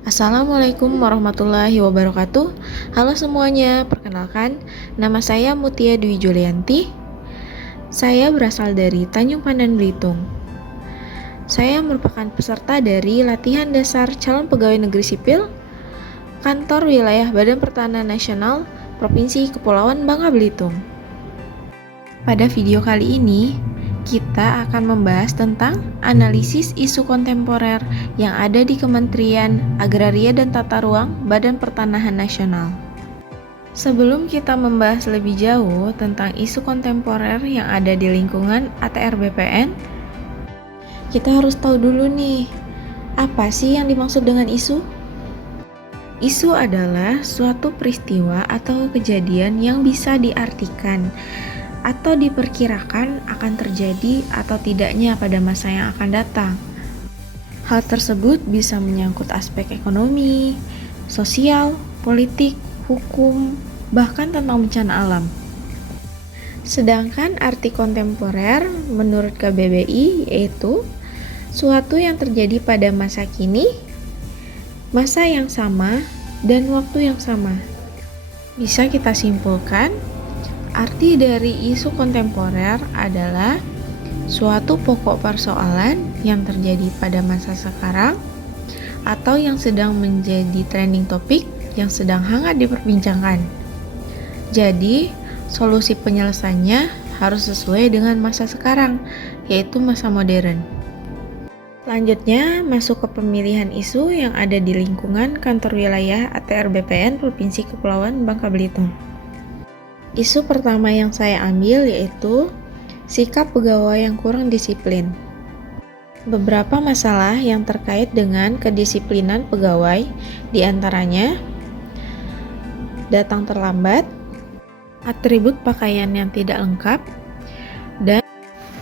Assalamualaikum warahmatullahi wabarakatuh. Halo semuanya, perkenalkan nama saya Mutia Dwi Julianti. Saya berasal dari Tanjung Pandan, Belitung. Saya merupakan peserta dari latihan dasar calon pegawai negeri sipil Kantor Wilayah Badan Pertanahan Nasional Provinsi Kepulauan Bangka Belitung. Pada video kali ini, kita akan membahas tentang analisis isu kontemporer yang ada di Kementerian Agraria dan Tata Ruang Badan Pertanahan Nasional. Sebelum kita membahas lebih jauh tentang isu kontemporer yang ada di lingkungan ATR BPN, kita harus tahu dulu nih, apa sih yang dimaksud dengan isu? Isu adalah suatu peristiwa atau kejadian yang bisa diartikan atau diperkirakan akan terjadi atau tidaknya pada masa yang akan datang. Hal tersebut bisa menyangkut aspek ekonomi, sosial, politik, hukum, bahkan tentang bencana alam. Sedangkan arti kontemporer menurut KBBI yaitu suatu yang terjadi pada masa kini, masa yang sama, dan waktu yang sama. Bisa kita simpulkan, arti dari isu kontemporer adalah suatu pokok persoalan yang terjadi pada masa sekarang atau yang sedang menjadi trending topik yang sedang hangat diperbincangkan. Jadi, solusi penyelesaiannya harus sesuai dengan masa sekarang, yaitu masa modern. Selanjutnya, masuk ke pemilihan isu yang ada di lingkungan kantor wilayah ATR BPN Provinsi Kepulauan Bangka Belitung. Isu pertama yang saya ambil yaitu sikap pegawai yang kurang disiplin. Beberapa masalah yang terkait dengan kedisiplinan pegawai, diantaranya datang terlambat, atribut pakaian yang tidak lengkap, dan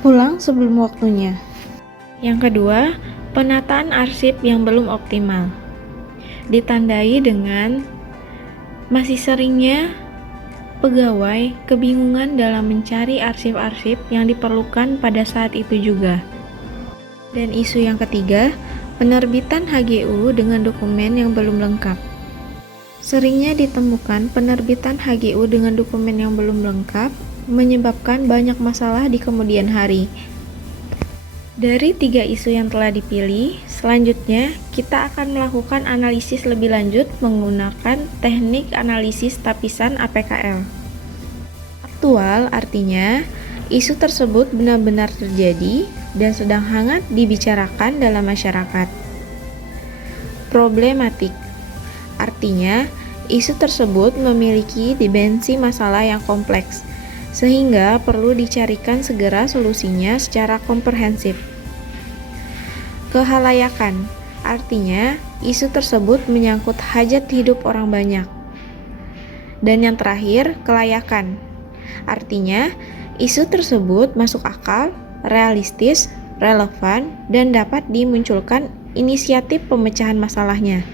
pulang sebelum waktunya. Yang kedua, penataan arsip yang belum optimal, ditandai dengan masih seringnya pegawai kebingungan dalam mencari arsip-arsip yang diperlukan pada saat itu juga. Dan isu yang ketiga, penerbitan HGU dengan dokumen yang belum lengkap. Seringnya ditemukan penerbitan HGU dengan dokumen yang belum lengkap menyebabkan banyak masalah di kemudian hari. Dari 3 isu yang telah dipilih, selanjutnya kita akan melakukan analisis lebih lanjut menggunakan teknik analisis tapisan APKL. Aktual artinya, isu tersebut benar-benar terjadi dan sedang hangat dibicarakan dalam masyarakat. Problematik artinya, isu tersebut memiliki dimensi masalah yang kompleks, sehingga perlu dicarikan segera solusinya secara komprehensif. Kehalayakan artinya isu tersebut menyangkut hajat hidup orang banyak. Dan yang terakhir, kelayakan artinya isu tersebut masuk akal, realistis, relevan, dan dapat dimunculkan inisiatif pemecahan masalahnya.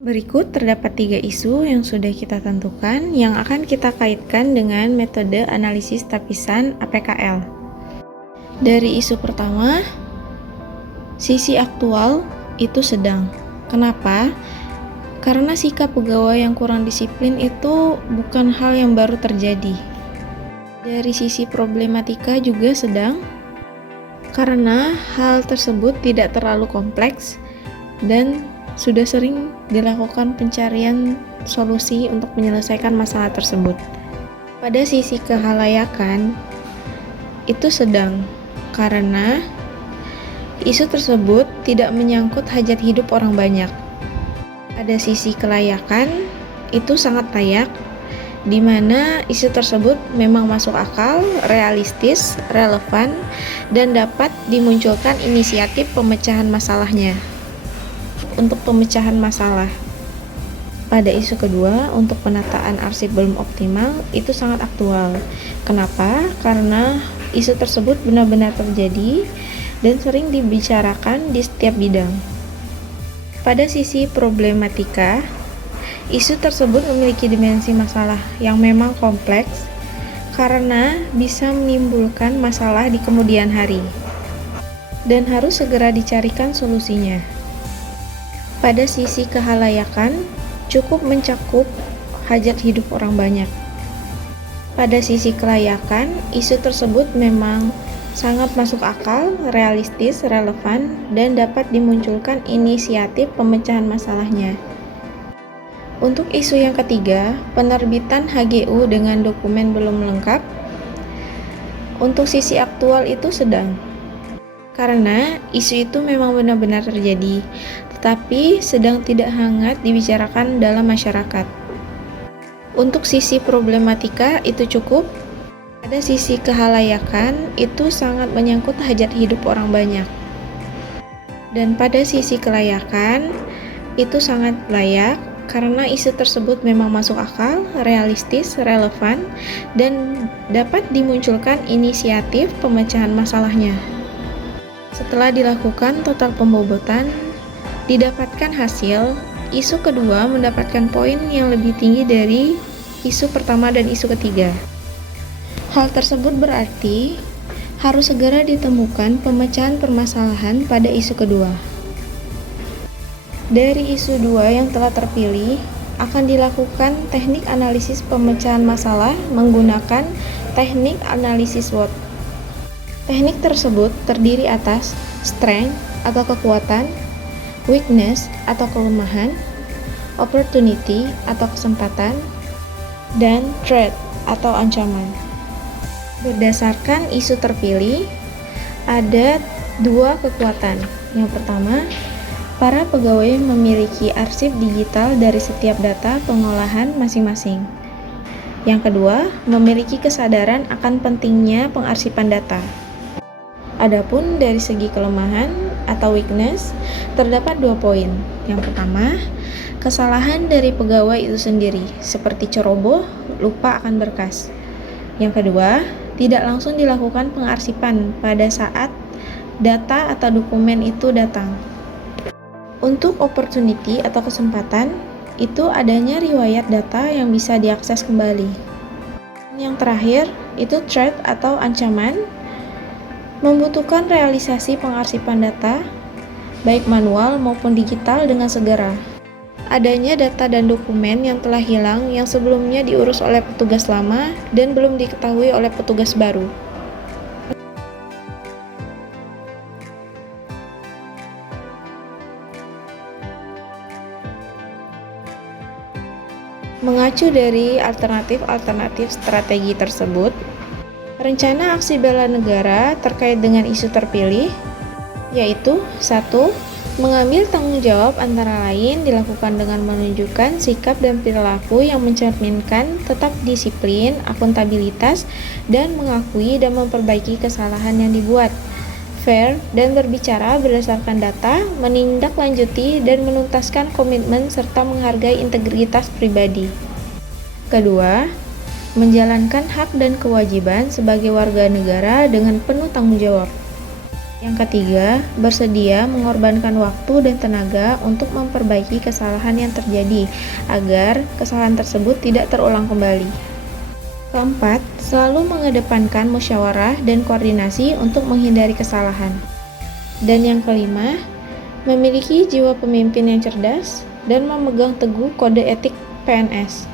Berikut terdapat 3 isu yang sudah kita tentukan yang akan kita kaitkan dengan metode analisis tapisan APKL. Dari isu pertama, sisi aktual itu sedang. Kenapa? Karena sikap pegawai yang kurang disiplin itu bukan hal yang baru terjadi. Dari sisi problematika juga sedang, karena hal tersebut tidak terlalu kompleks dan sudah sering dilakukan pencarian solusi untuk menyelesaikan masalah tersebut. Pada sisi kehalayakan, itu sedang, karena isu tersebut tidak menyangkut hajat hidup orang banyak. Pada sisi kelayakan, itu sangat layak, di mana isu tersebut memang masuk akal, realistis, relevan, dan dapat dimunculkan inisiatif pemecahan masalahnya. Untuk pemecahan masalah. Pada isu kedua, untuk penataan arsip belum optimal, itu sangat aktual. Kenapa? Karena isu tersebut benar-benar terjadi dan sering dibicarakan di setiap bidang. Pada sisi problematika, isu tersebut memiliki dimensi masalah yang memang kompleks karena bisa menimbulkan masalah di kemudian hari dan harus segera dicarikan solusinya. Pada sisi kehalayakan, cukup mencakup hajat hidup orang banyak. Pada sisi kelayakan, isu tersebut memang sangat masuk akal, realistis, relevan, dan dapat dimunculkan inisiatif pemecahan masalahnya. Untuk isu yang ketiga, penerbitan HGU dengan dokumen belum lengkap. Untuk sisi aktual itu sedang, karena isu itu memang benar-benar terjadi, tetapi sedang tidak hangat dibicarakan dalam masyarakat. Untuk sisi problematika itu cukup. Pada sisi kehalayakan itu sangat menyangkut hajat hidup orang banyak. Dan pada sisi kelayakan itu sangat layak karena isu tersebut memang masuk akal, realistis, relevan, dan dapat dimunculkan inisiatif pemecahan masalahnya. Setelah dilakukan total pembobotan, didapatkan hasil, isu kedua mendapatkan poin yang lebih tinggi dari isu pertama dan isu ketiga. Hal tersebut berarti harus segera ditemukan pemecahan permasalahan pada isu kedua. Dari isu 2 yang telah terpilih, akan dilakukan teknik analisis pemecahan masalah menggunakan teknik analisis SWOT. Teknik tersebut terdiri atas strength atau kekuatan, weakness atau kelemahan, opportunity atau kesempatan, dan threat atau ancaman. Berdasarkan isu terpilih, ada 2 kekuatan. Yang pertama, para pegawai memiliki arsip digital dari setiap data pengolahan masing-masing. Yang kedua, memiliki kesadaran akan pentingnya pengarsipan data. Adapun dari segi kelemahan atau weakness, terdapat 2 poin. Yang pertama, kesalahan dari pegawai itu sendiri, seperti ceroboh, lupa akan berkas. Yang kedua, tidak langsung dilakukan pengarsipan pada saat data atau dokumen itu datang. Untuk opportunity atau kesempatan, itu adanya riwayat data yang bisa diakses kembali. Yang terakhir, itu threat atau ancaman, membutuhkan realisasi pengarsipan data, baik manual maupun digital dengan segera. Adanya data dan dokumen yang telah hilang yang sebelumnya diurus oleh petugas lama dan belum diketahui oleh petugas baru. Mengacu dari alternatif strategi tersebut, rencana aksi bela negara terkait dengan isu terpilih yaitu 1. Mengambil tanggung jawab antara lain dilakukan dengan menunjukkan sikap dan perilaku yang mencerminkan tetap disiplin, akuntabilitas, dan mengakui dan memperbaiki kesalahan yang dibuat. Fair dan berbicara berdasarkan data, menindaklanjuti dan menuntaskan komitmen serta menghargai integritas pribadi. Kedua, menjalankan hak dan kewajiban sebagai warga negara dengan penuh tanggung jawab. Yang ketiga, bersedia mengorbankan waktu dan tenaga untuk memperbaiki kesalahan yang terjadi agar kesalahan tersebut tidak terulang kembali. Keempat, selalu mengedepankan musyawarah dan koordinasi untuk menghindari kesalahan. Dan yang kelima, memiliki jiwa pemimpin yang cerdas dan memegang teguh kode etik PNS.